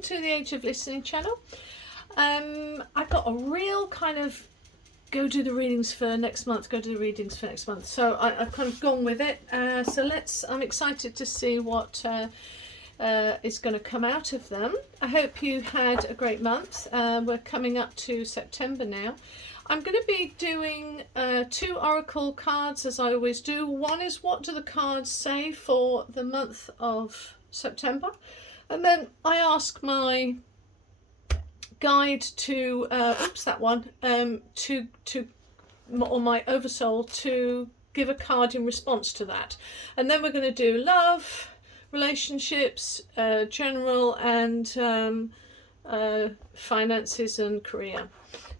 welcome to the Age of Listening channel. I've got a real kind of go do the readings for next month, so I've kind of gone with it. I'm excited to see what is going to come out of them. I hope you had a great month. We're coming up to September now. I'm going to be doing 2 oracle cards, as I always do. One is what do the cards say for the month of September, and then I ask my guide to or my oversoul to give a card in response to that. And then we're going to do love, relationships, general, and finances and career.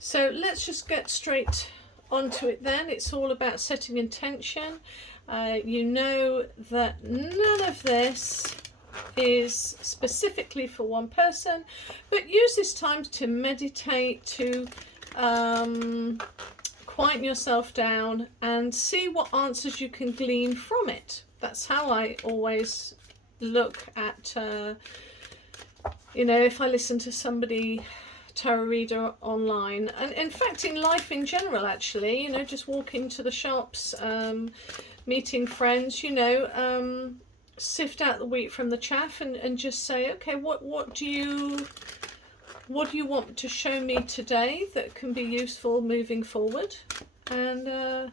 So let's just get straight onto it then. It's all about setting intention. You know that none of this is specifically for one person, but use this time to meditate, to quieten yourself down and see what answers you can glean from it. That's how I always look at, you know, if I listen to somebody, tarot reader online, and in fact in life in general, actually, you know, just walking to the shops, meeting friends, you know, sift out the wheat from the chaff and just say, okay, what do you want to show me today that can be useful moving forward? And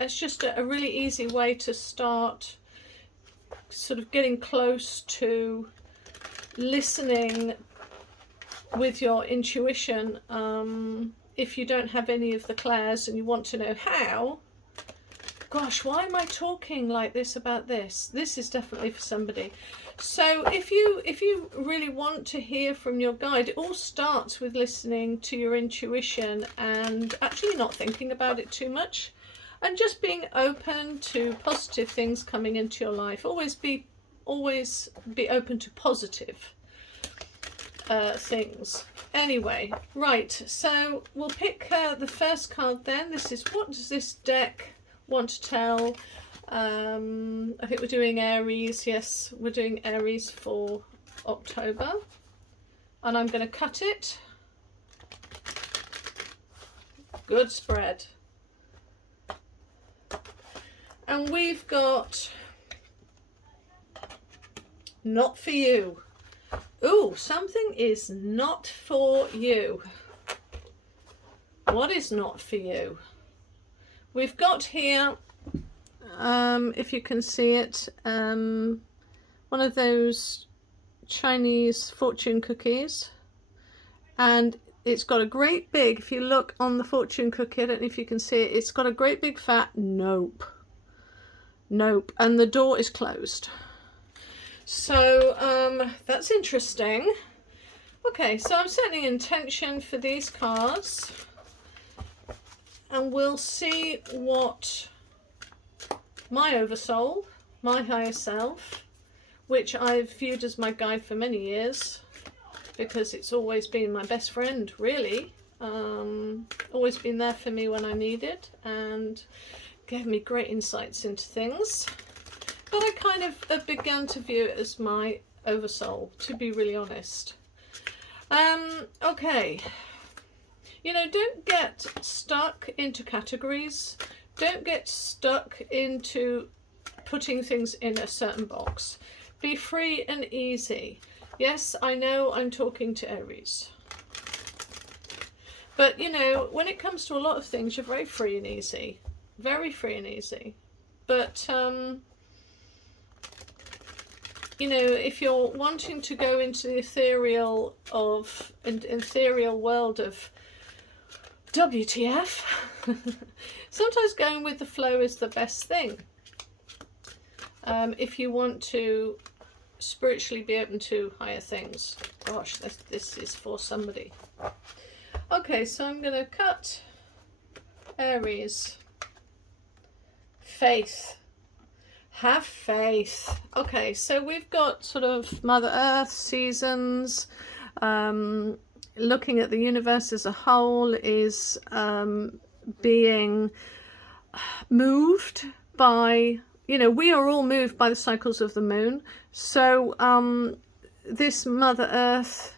it's just a really easy way to start sort of getting close to listening with your intuition. If you don't have any of the clairs and you want to know how, gosh, why am I talking like this about this? This is definitely for somebody. So if you really want to hear from your guide, it all starts with listening to your intuition and actually not thinking about it too much, and just being open to positive things coming into your life. Always be open to positive things. Anyway, right, so we'll pick the first card then. This is, what does this deck want to tell? I think we're doing Aries. Yes, we're doing Aries for October, and I'm going to cut it. Good spread. And we've got not for you. Ooh, something is not for you. What is not for you? We've got here, if you can see it, one of those Chinese fortune cookies, and it's got a great big, if you look on the fortune cookie, I don't know if you can see it, it's got a great big fat nope, and the door is closed. So that's interesting. Okay, so I'm setting intention for these cards, and we'll see what my oversoul, my higher self, which I've viewed as my guide for many years because it's always been my best friend, really, always been there for me when I needed and gave me great insights into things. But I kind of have begun to view it as my oversoul, to be really honest. Okay. You know, don't get stuck into categories. Don't get stuck into putting things in a certain box. Be free and easy. Yes, I know I'm talking to Aries. But, you know, when it comes to a lot of things, you're very free and easy. Very free and easy. But, you know, if you're wanting to go into the ethereal world of WTF, sometimes going with the flow is the best thing. If you want to spiritually be open to higher things. Gosh, this is for somebody. Okay, so I'm going to cut Aries. Faith. Have faith. Okay, so we've got sort of Mother Earth, seasons, looking at the universe as a whole is being moved by, you know, we are all moved by the cycles of the moon. So this Mother Earth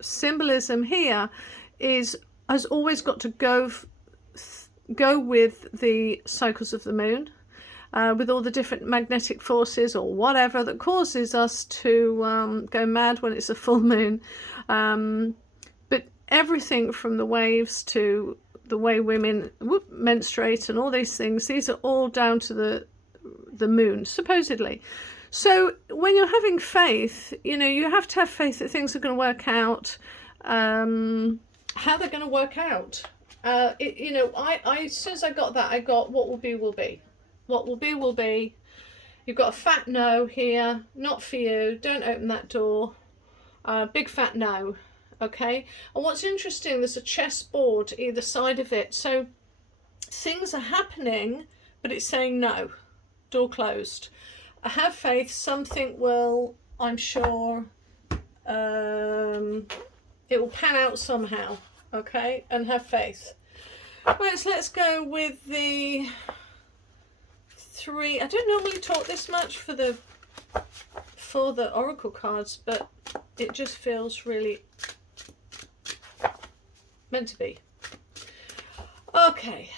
symbolism here has always got to go with the cycles of the moon, with all the different magnetic forces or whatever that causes us to go mad when it's a full moon. But everything from the waves to the way women menstruate and all these things, these are all down to the moon, supposedly. So when you're having faith, you know, you have to have faith that things are going to work out. How they're going to work out. You know, I as soon as I got that, I got what will be, will be. What will be, will be. You've got a fat no here, not for you. Don't open that door. Big fat no. Okay. And what's interesting, there's a chessboard either side of it. So things are happening, but it's saying no. Door closed. I have faith. Something will, I'm sure, it will pan out somehow. Okay, and have faith. Right, so let's go with the 3. I don't normally talk this much for the oracle cards, but it just feels really meant to be. Okay.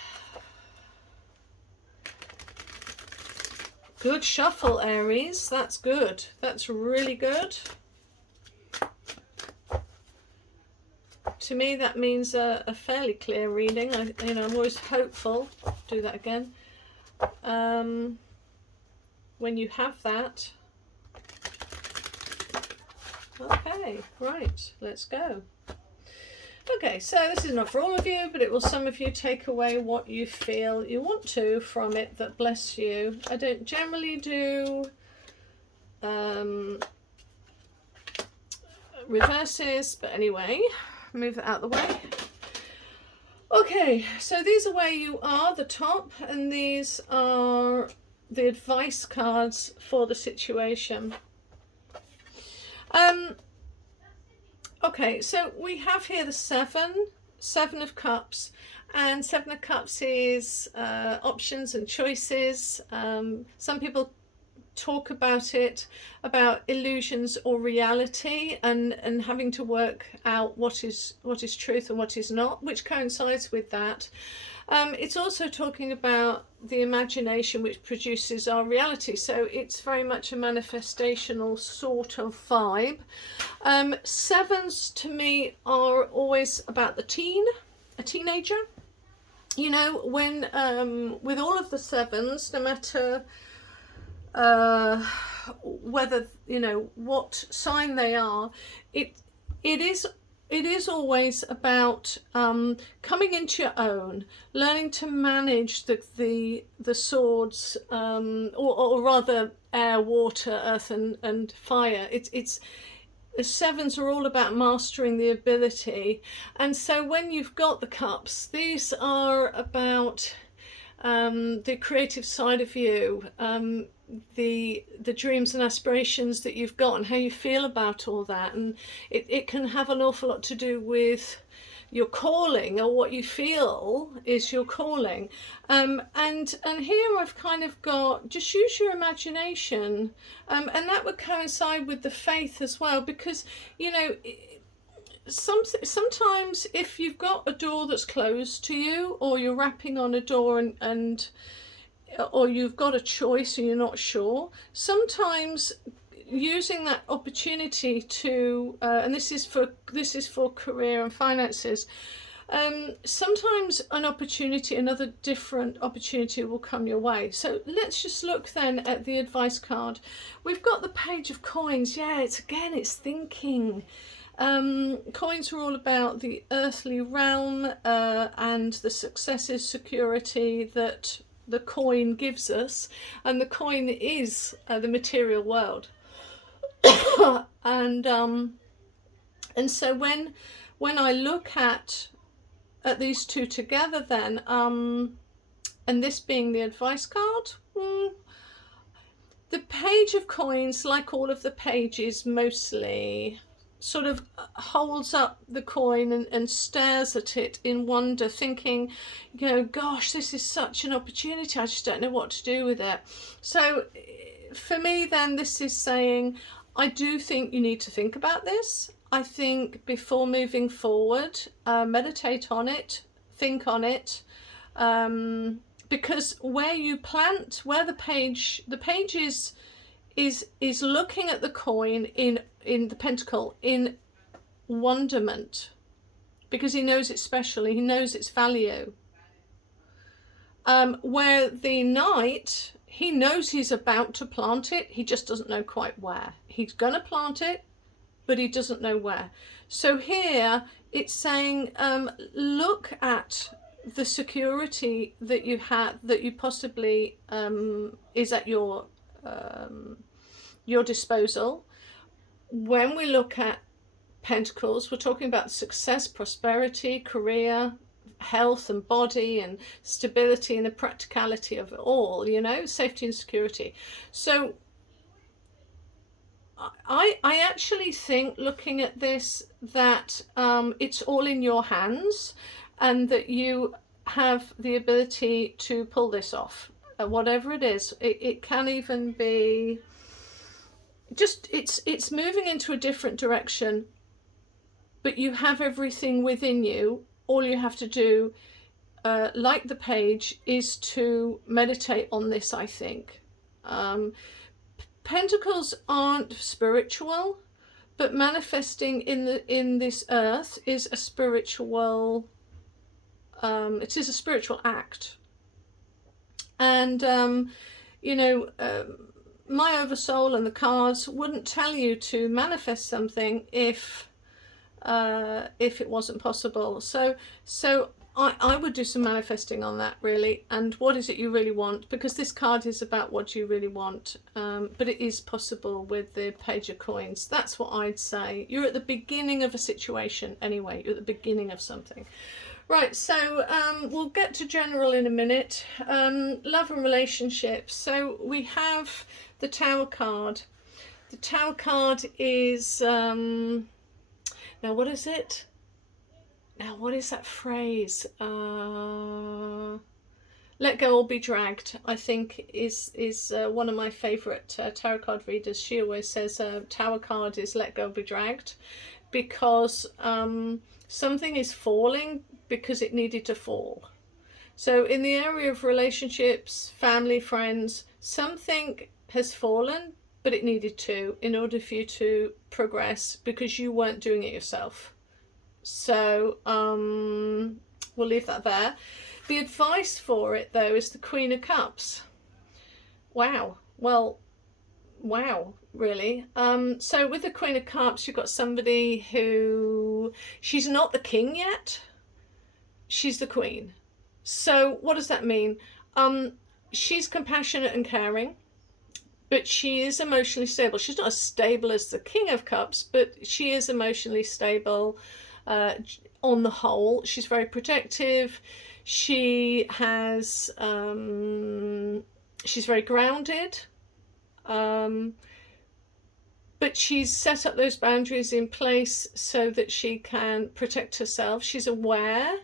Good shuffle, Aries. That's good. That's really good. To me, that means a fairly clear reading. I'm always hopeful. Do that again. When you have that. Okay, right. Let's go. Okay, so this is not for all of you, but it will some of you take away what you feel you want to from it that bless you. I don't generally do reverses, but anyway. Move that out of the way. Okay, so these are where you are, the top, and these are the advice cards for the situation. Okay, so we have here the Seven of Cups, and Seven of Cups is options and choices. Some people talk about it, about illusions or reality, and having to work out what is truth and what is not, which coincides with that. It's also talking about the imagination which produces our reality, so it's very much a manifestational sort of vibe. Sevens to me are always about a teenager. You know, when with all of the sevens, no matter whether, you know, what sign they are, it is always about coming into your own, learning to manage the swords, or rather air, water, earth and fire. It's the sevens are all about mastering the ability, and so when you've got the cups, these are about the creative side of you, the dreams and aspirations that you've got and how you feel about all that, and it can have an awful lot to do with your calling, or what you feel is your calling. And here I've kind of got, just use your imagination, and that would coincide with the faith as well, because, you know, sometimes if you've got a door that's closed to you, or you're rapping on a door or you've got a choice and you're not sure, sometimes using that opportunity to and this is for career and finances, sometimes another different opportunity will come your way. So let's just look then at the advice card. We've got the Page of Coins. Yeah, it's thinking. Coins are all about the earthly realm, and the successes, security that the coin gives us, and the coin is the material world. and so when I look at these two together, then and this being the advice card, the Page of Coins, like all of the pages, mostly sort of holds up the coin and stares at it in wonder, thinking, you know, gosh, this is such an opportunity, I just don't know what to do with it. So for me then, this is saying, I do think you need to think about this. I think before moving forward, meditate on it, think on it, because where you plant, where the page is looking at the coin in the pentacle in wonderment, because he knows it's special, he knows its value. Where the knight, he knows he's about to plant it, he just doesn't know quite where. He's gonna plant it, but he doesn't know where. So here it's saying, look at the security that you have, that you possibly is at your disposal. When we look at Pentacles, we're talking about success, prosperity, career, health and body and stability and the practicality of it all, you know, safety and security. So I actually think, looking at this, that it's all in your hands and that you have the ability to pull this off. Whatever it is, it can even be just, it's moving into a different direction, but you have everything within you. All you have to do, like the page, is to meditate on this, I think. Pentacles aren't spiritual, but manifesting in this earth is a spiritual, it is a spiritual act. And, you know, my oversoul and the cards wouldn't tell you to manifest something if it wasn't possible. So I would do some manifesting on that, really. And what is it you really want? Because this card is about what you really want. But it is possible with the Page of Coins. That's what I'd say. You're at the beginning of a situation anyway. You're at the beginning of something. Right, so we'll get to general in a minute. Love and relationships. So we have the Tower card. The Tower card is... now, what is it? Now, what is that phrase? Let go or be dragged, I think, is one of my favourite tarot card readers. She always says Tower card is let go or be dragged, because something is falling because it needed to fall. So in the area of relationships, family, friends, something has fallen, but it needed to, in order for you to progress, because you weren't doing it yourself. So we'll leave that there. The advice for it, though, is the Queen of Cups. Wow. Well, wow, really. So with the Queen of Cups, you've got somebody who, she's not the king yet. She's the queen. So what does that mean? She's compassionate and caring, but she is emotionally stable. She's not as stable as the King of Cups, but she is emotionally stable on the whole. She's very protective. She has, she's very grounded, but she's set up those boundaries in place so that she can protect herself. She's aware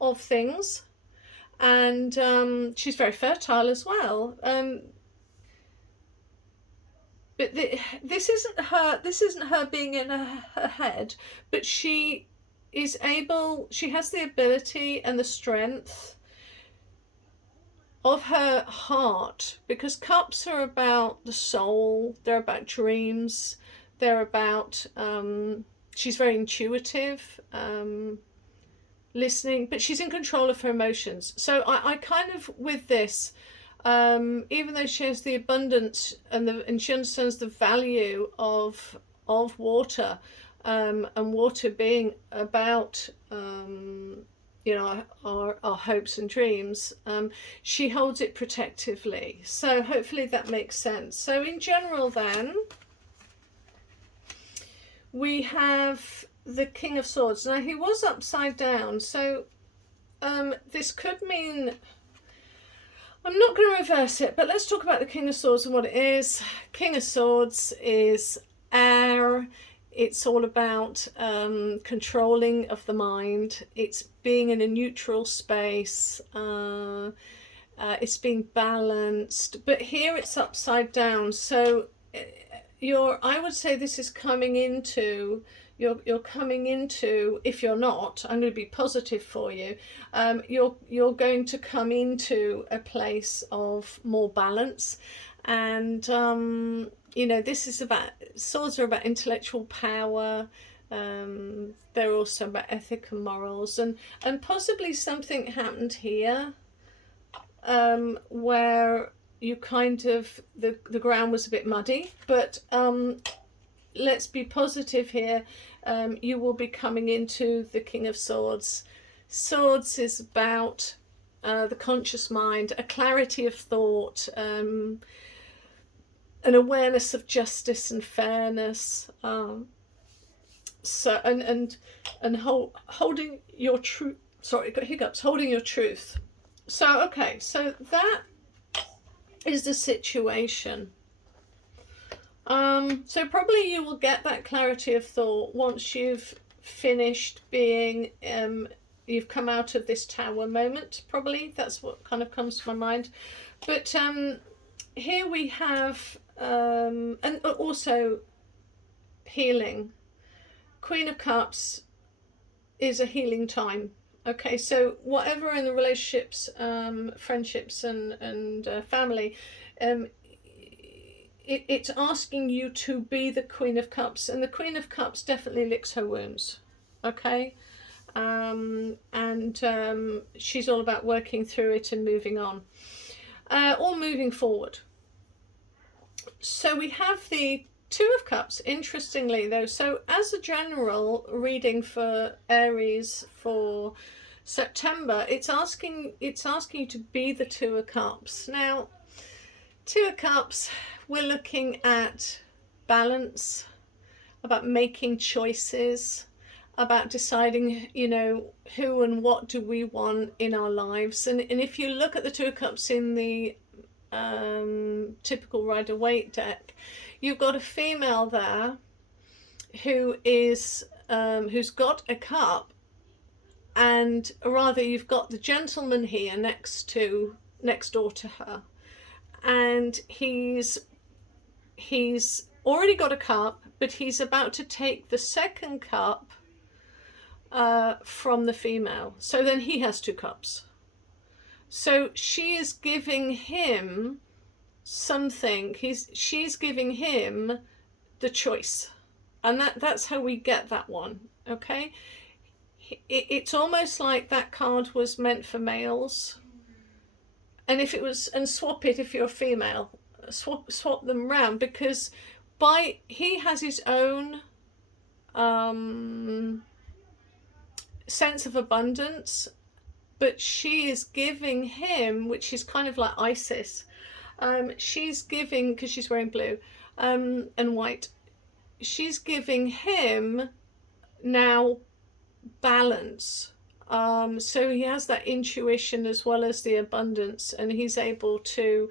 of things, and she's very fertile as well. But this isn't her being in her head, but she is able, she has the ability and the strength of her heart, because cups are about the soul, they're about dreams, they're about, she's very intuitive, listening, but she's in control of her emotions. So I kind of, with this, even though she has the abundance and she understands the value of water, and water being about you know, our hopes and dreams, she holds it protectively. So hopefully that makes sense. So in general, then we have the King of Swords. Now, he was upside down, so this could mean, I'm not going to reverse it, but let's talk about the King of Swords and what it is. King of Swords is air. It's all about controlling of the mind. It's being in a neutral space. It's being balanced. But here it's upside down. So, I would say this is coming into, you're coming into, if you're not, I'm going to be positive for you, you're going to come into a place of more balance. And you know, this is about, swords are about intellectual power. They're also about ethic and morals, and possibly something happened here where you kind of, the ground was a bit muddy, but let's be positive here. You will be coming into the King of Swords. Swords is about the conscious mind, a clarity of thought, an awareness of justice and fairness. So holding your truth. Sorry, got hiccups. Holding your truth. So okay, so that is the situation. So probably you will get that clarity of thought once you've finished being, you've come out of this tower moment. Probably that's what kind of comes to my mind. But here we have, and also healing. Queen of Cups is a healing time. Okay, so whatever in the relationships, friendships and family, it's asking you to be the Queen of Cups, and the Queen of Cups definitely licks her wounds. Okay, she's all about working through it and moving on, or moving forward. So we have the Two of Cups, interestingly though. So as a general reading for Aries for September, it's asking you to be the Two of Cups. Now, Two of Cups, we're looking at balance, about making choices, about deciding, you know, who and what do we want in our lives. And if you look at the Two of Cups in the typical Rider-Waite deck, you've got a female there who is who's got a cup, and rather you've got the gentleman here next door to her, and he's already got a cup, but he's about to take the second cup from the female. So then he has two cups. So she is giving him something. She's giving him the choice, and that's how we get that one. Okay, it's almost like that card was meant for males, and if it was, and swap it if you're a female, swap them around, because he has his own sense of abundance, but she is giving him, which is kind of like Isis. She's giving, because she's wearing blue and white, she's giving him now balance. So he has that intuition as well as the abundance, and he's able to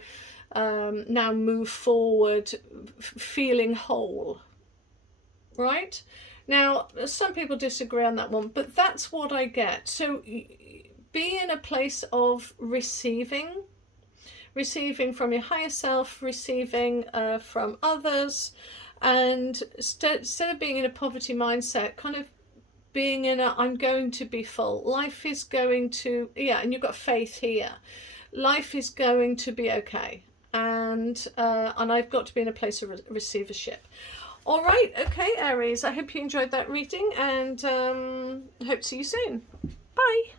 now move forward feeling whole. Right? Now, some people disagree on that one, but that's what I get. So be in a place of receiving from your higher self, receiving from others, and instead of being in a poverty mindset, kind of being in a, I'm going to be full. Life is going to, yeah, and you've got faith here. Life is going to be okay. And I've got to be in a place of receivership. All right, okay, Aries, I hope you enjoyed that reading, and I hope to see you soon. Bye.